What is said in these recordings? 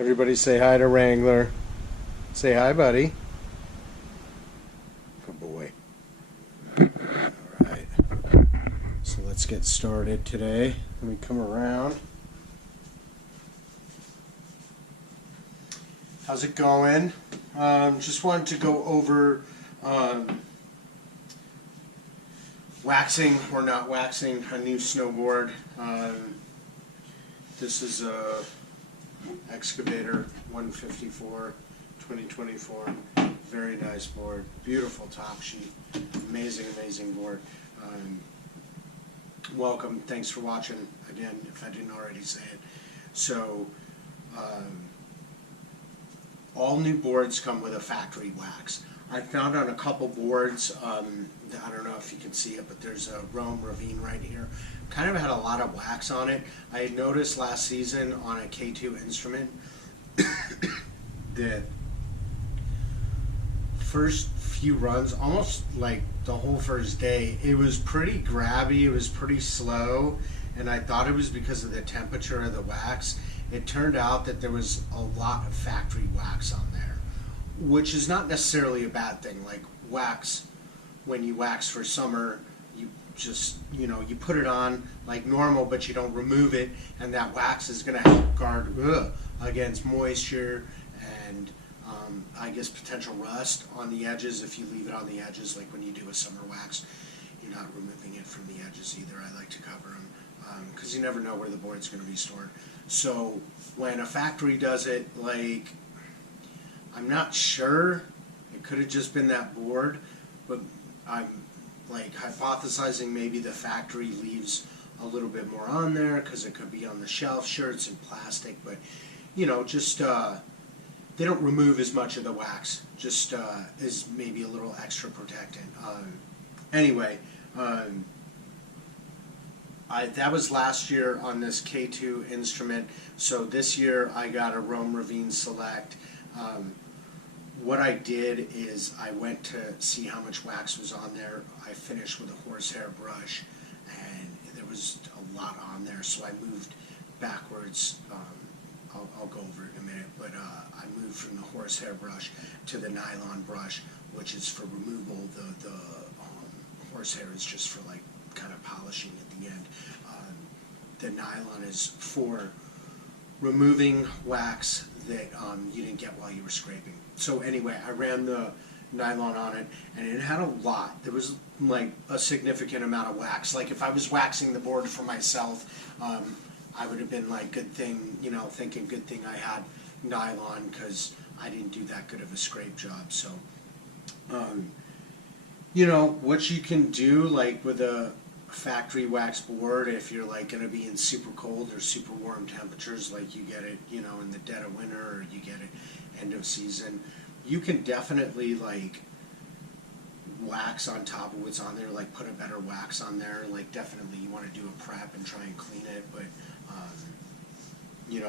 Everybody say hi to Wrangler. Say hi, buddy. Good boy. Alright. So let's get started today. Let me come around. How's it going? Just wanted to go over waxing or not waxing a new snowboard. This is a Excavator 154 2024. Very nice board. Beautiful top sheet. Amazing board. Welcome. Thanks for watching again, if I didn't already say it. So, all new boards come with a factory wax. I found on a couple boards, I don't know if you can see it, but there's a Rome Ravine right here. Kind of had a lot of wax on it. I had noticed last season on a K2 instrument that first few runs, almost like the whole first day, it was pretty grabby, it was pretty slow, and I thought it was because of the temperature of the wax. It turned out that there was a lot of factory wax on there, which is not necessarily a bad thing. Like wax, when you wax for summer, you just, you put it on like normal, but you don't remove it, and that wax is going to help guard against moisture and I guess potential rust on the edges if you leave it on the edges. Like when you do a summer wax, you're not removing it from the edges either. I like to cover them because you never know where the board's going to be stored. So when a factory does it, like, I'm not sure, it could have just been that board, but I'm like hypothesizing maybe the factory leaves a little bit more on there because it could be on the shelf. Sure, it's in plastic, but just they don't remove as much of the wax, just is maybe a little extra protectant. Anyway, that was last year on this K2 instrument. So this year I got a Rome Ravine Select. What I did is I went to see how much wax was on there. I finished with a horsehair brush, and there was a lot on there, so I moved backwards. I'll go over it in a minute, but I moved from the horsehair brush to the nylon brush, which is for removal. The horsehair is just for like kind of polishing at the end. The nylon is for removing wax that you didn't get while you were scraping. So anyway, I ran the nylon on it, and it had a lot. There was like a significant amount of wax. Like if I was waxing the board for myself, I would have been like, good thing, thinking good thing I had nylon because I didn't do that good of a scrape job. So, what you can do like with a factory wax board, if you're like going to be in super cold or super warm temperatures, like you get it, in the dead of winter, or you get it end of season, you can definitely like wax on top of what's on there, like put a better wax on there. Like definitely you want to do a prep and try and clean it, but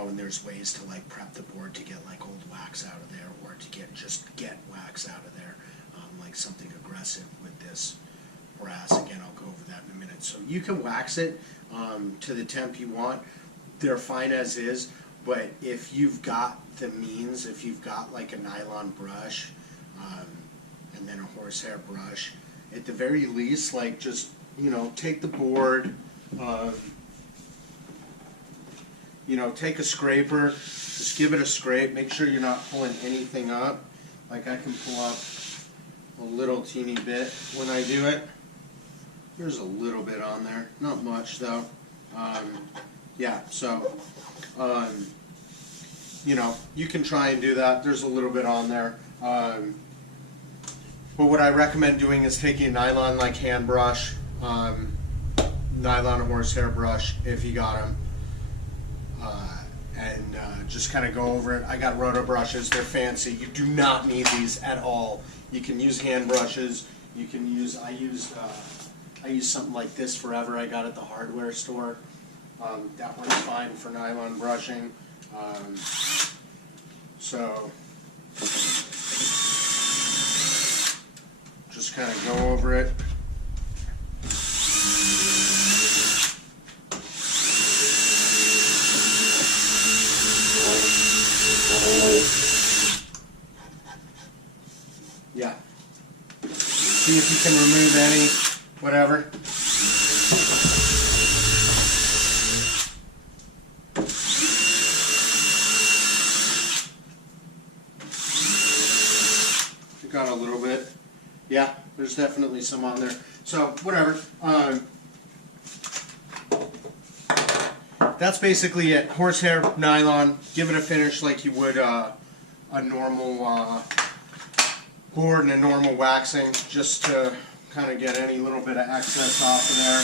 and there's ways to like prep the board to get like old wax out of there, or to get wax out of there, like something aggressive with this brass. Again, I'll go over that in a minute. So you can wax it to the temp you want. They're fine as is, but if you've got the means, if you've got like a nylon brush and then a horsehair brush, at the very least, like just take the board, take a scraper, just give it a scrape, make sure you're not pulling anything up. Like I can pull up a little teeny bit when I do it. There's a little bit on there, not much though. Yeah, so you can try and do that. There's a little bit on there. But what I recommend doing is taking a nylon like hand brush, nylon horsehair brush if you got them, and just kind of go over it. I got roto brushes. They're fancy. You do not need these at all. You can use hand brushes. You can use, I use something like this forever. I got at the hardware store. That works fine for nylon brushing. So just kind of go over it. See if you can remove any, whatever. Got a little bit. Yeah, there's definitely some on there. So, whatever. That's basically it. Horsehair, nylon. Give it a finish like you would a normal board and a normal waxing, just to kind of get any little bit of excess off of there.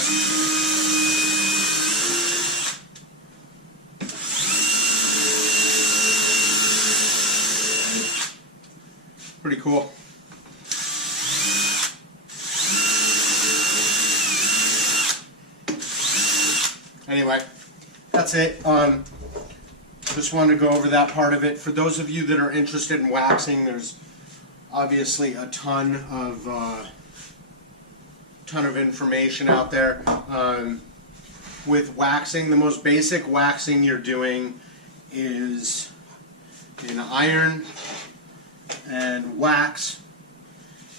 Pretty cool. Anyway, that's it. Just wanted to go over that part of it. For those of you that are interested in waxing, there's obviously a ton of information out there. With waxing, the most basic waxing you're doing is an iron and wax.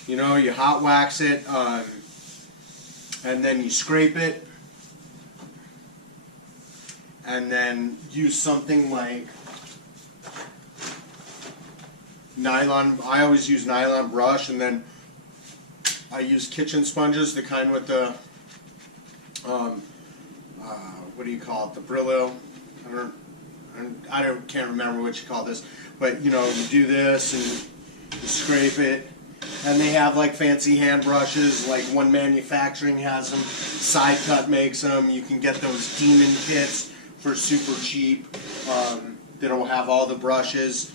You know, you hot wax it, and then you scrape it, and then use something like nylon. I always use nylon brush, and then I use kitchen sponges, the kind with the what do you call it, the Brillo. Can't remember what you call this, but you know, you do this and you scrape it. And they have like fancy hand brushes, like One Manufacturing has them, Side Cut makes them. You can get those Demon kits for super cheap that'll have all the brushes.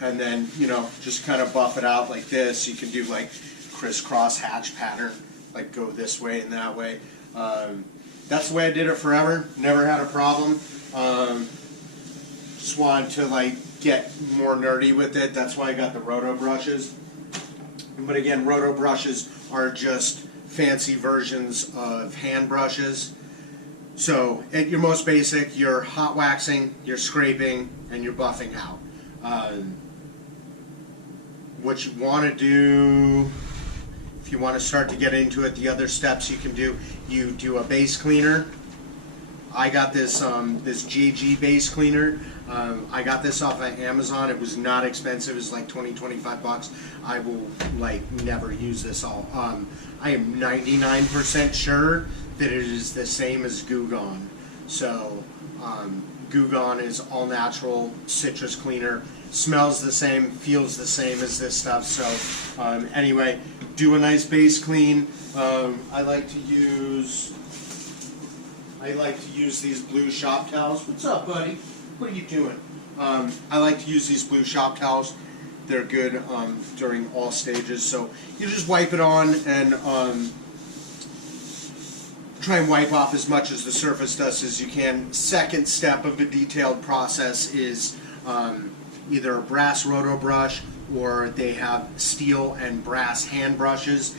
And then, you know, just kind of buff it out like this. You can do like crisscross hatch pattern, like go this way and that way. That's the way I did it forever. Never had a problem. Just wanted to like get more nerdy with it. That's why I got the roto brushes. But again, roto brushes are just fancy versions of hand brushes. So at your most basic, you're hot waxing, you're scraping, and you're buffing out. What you want to do, if you want to start to get into it, the other steps you can do, you do a base cleaner. I got this this JG base cleaner. I got this off of Amazon. It was not expensive. It was like 20-25 bucks. I will like never use this all. I am 99% sure that it is the same as Goo Gone. So Goo Gone is all natural citrus cleaner. Smells the same, feels the same as this stuff. So anyway, do a nice base clean. I like to use these blue shop towels. What's up, buddy? What are you doing? I like to use these blue shop towels. They're good during all stages. So you just wipe it on and try and wipe off as much as the surface dust as you can. Second step of the detailed process is either a brass roto brush, or they have steel and brass hand brushes.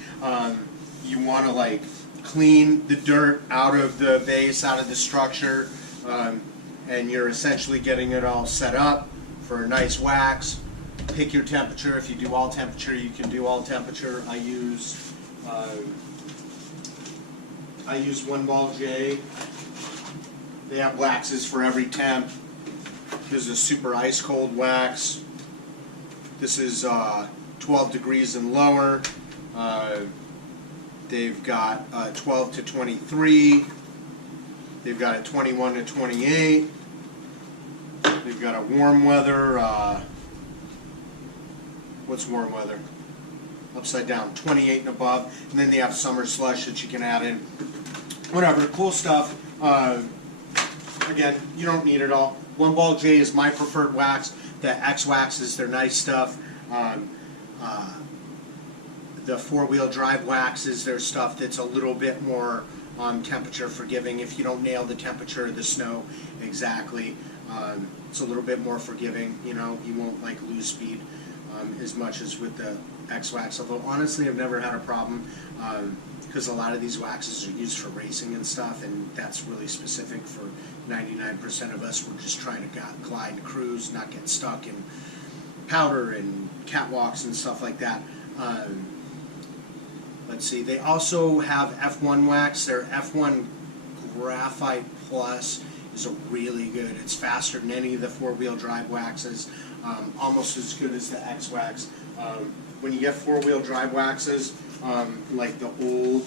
You want to like clean the dirt out of the base, out of the structure, and you're essentially getting it all set up for a nice wax. Pick your temperature. If you do all temperature, you can do all temperature. I use One Ball J. They have waxes for every temp. This is a super ice cold wax. This is 12 degrees and lower. They've got 12 to 23. They've got a 21 to 28. They've got a warm weather. What's warm weather? Upside down, 28 and above. And then they have summer slush that you can add in. Whatever, cool stuff. Again, you don't need it all. One Ball J is my preferred wax. The X waxes, they're nice stuff. The four-wheel drive waxes, there's stuff that's a little bit more temperature forgiving. If you don't nail the temperature of the snow exactly, it's a little bit more forgiving. You know, you won't like lose speed as much as with the X wax. Although honestly, I've never had a problem because a lot of these waxes are used for racing and stuff, and that's really specific for 99% of us. We're just trying to glide, cruise, not get stuck in powder and catwalks and stuff like that. let's see, they also have F1 wax. Their F1 Graphite Plus is a really good. It's faster than any of the four-wheel drive waxes, almost as good as the X wax. When you get four-wheel drive waxes, like the old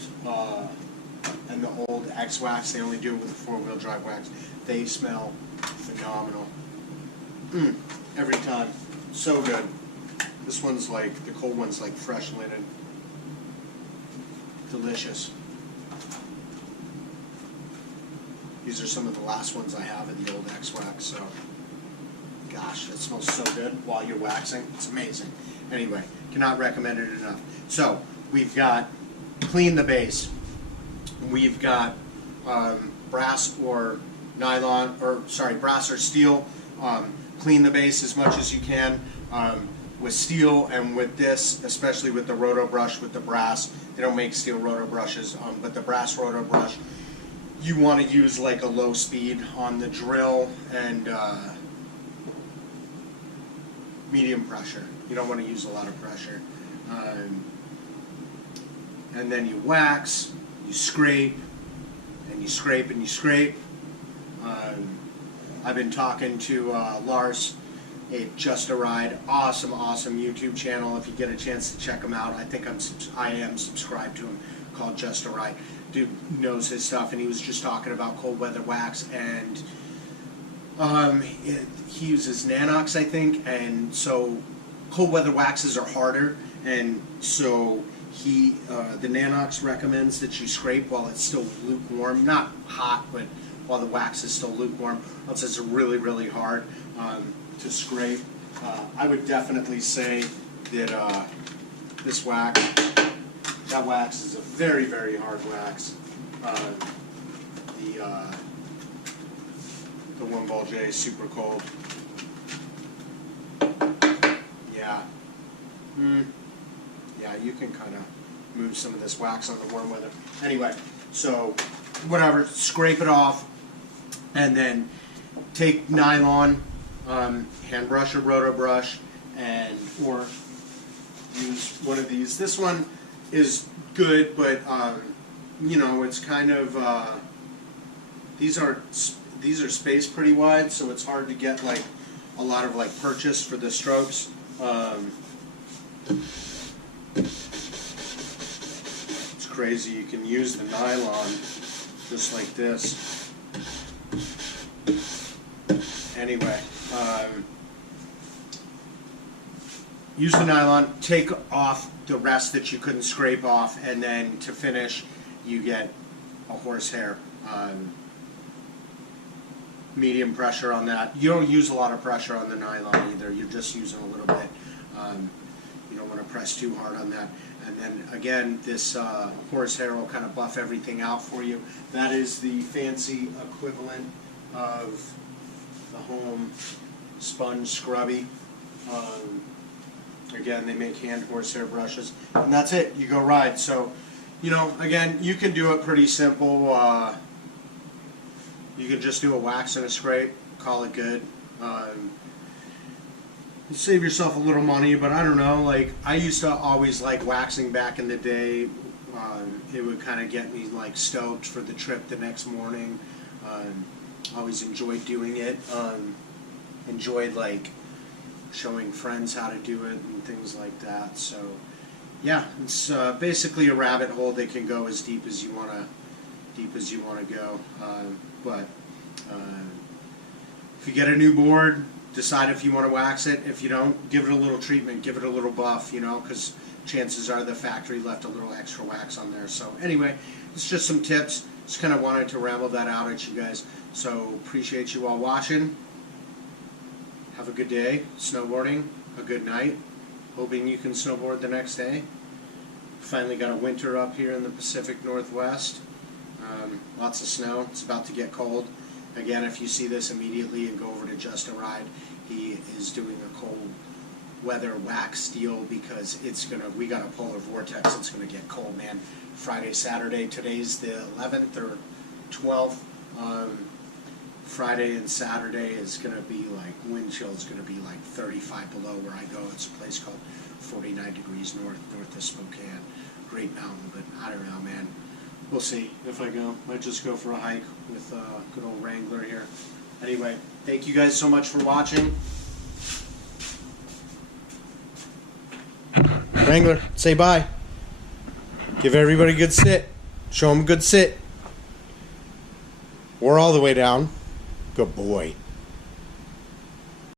and the old X wax, they only do it with the four-wheel drive wax. They smell phenomenal. Every time. So good. This one's like, the cold one's like fresh linen. Delicious. These are some of the last ones I have of the old X wax, so gosh, it smells so good while you're waxing. It's amazing. Anyway, cannot recommend it enough. So, we've got clean the base. We've got brass or nylon, or sorry, brass or steel. Clean the base as much as you can. With steel and with this, especially with the roto brush, with the brass, they don't make steel roto brushes, but the brass roto brush, you want to use like a low speed on the drill and medium pressure. You don't want to use a lot of pressure. And then you wax, you scrape, and you scrape and you scrape. I've been talking to Lars at Just a Ride, awesome YouTube channel. If you get a chance to check him out, I think I am subscribed to him, called Just a Ride. Dude knows his stuff, and he was just talking about cold weather wax, and he uses Nanox, I think, and so cold weather waxes are harder, and so the Nanox recommends that you scrape while it's still lukewarm, not hot, but while the wax is still lukewarm, else it's really hard to scrape. I would definitely say that this wax, that wax is a very hard wax. The One Ball J is super cold. Yeah. Yeah, you can kind of move some of this wax on the warm weather. Anyway, so whatever, scrape it off, and then take nylon, hand brush or roto brush, and or use one of these. This one is good, but you know, it's kind of these are spaced pretty wide, so it's hard to get like a lot of like purchase for the strokes. It's crazy. You can use the nylon just like this. Anyway, use the nylon, take off the rest that you couldn't scrape off, and then to finish, you get a horsehair. Medium pressure on that. You don't use a lot of pressure on the nylon either. You're just using a little bit. You don't want to press too hard on that. And then again, this horsehair will kind of buff everything out for you. That is the fancy equivalent of the home sponge scrubby. Again, they make hand horsehair brushes, and that's it. You go ride. So, you know, again, you can do it pretty simple. You can just do a wax and a scrape, call it good. You save yourself a little money, but I don't know. Like, I used to always like waxing back in the day. It would kind of get me like stoked for the trip the next morning. Always enjoyed doing it. Enjoyed like showing friends how to do it and things like that. So yeah, it's basically a rabbit hole that can go as deep as you want to go. But if you get a new board, decide if you want to wax it. If you don't, give it a little treatment, give it a little buff, you know, because chances are the factory left a little extra wax on there. So anyway, it's just some tips. Just kind of wanted to ramble that out at you guys. So appreciate you all watching. Have a good day snowboarding, a good night. Hoping you can snowboard the next day. Finally got a winter up here in the Pacific Northwest. Lots of snow. It's about to get cold. Again, if you see this immediately and go over to Just a Ride, he is doing a cold weather wax deal because we got a polar vortex. It's gonna get cold, man. Friday, Saturday. Today's the 11th or 12th. Friday and Saturday is gonna be like, wind chill is gonna be like 35 below where I go. It's a place called 49 degrees north of Spokane. Great mountain, but I don't know, man. We'll see if I go. Might just go for a hike with good old Wrangler here. Anyway, thank you guys so much for watching. Wrangler, say bye. Give everybody a good sit. Show them a good sit. We're all the way down. Good boy.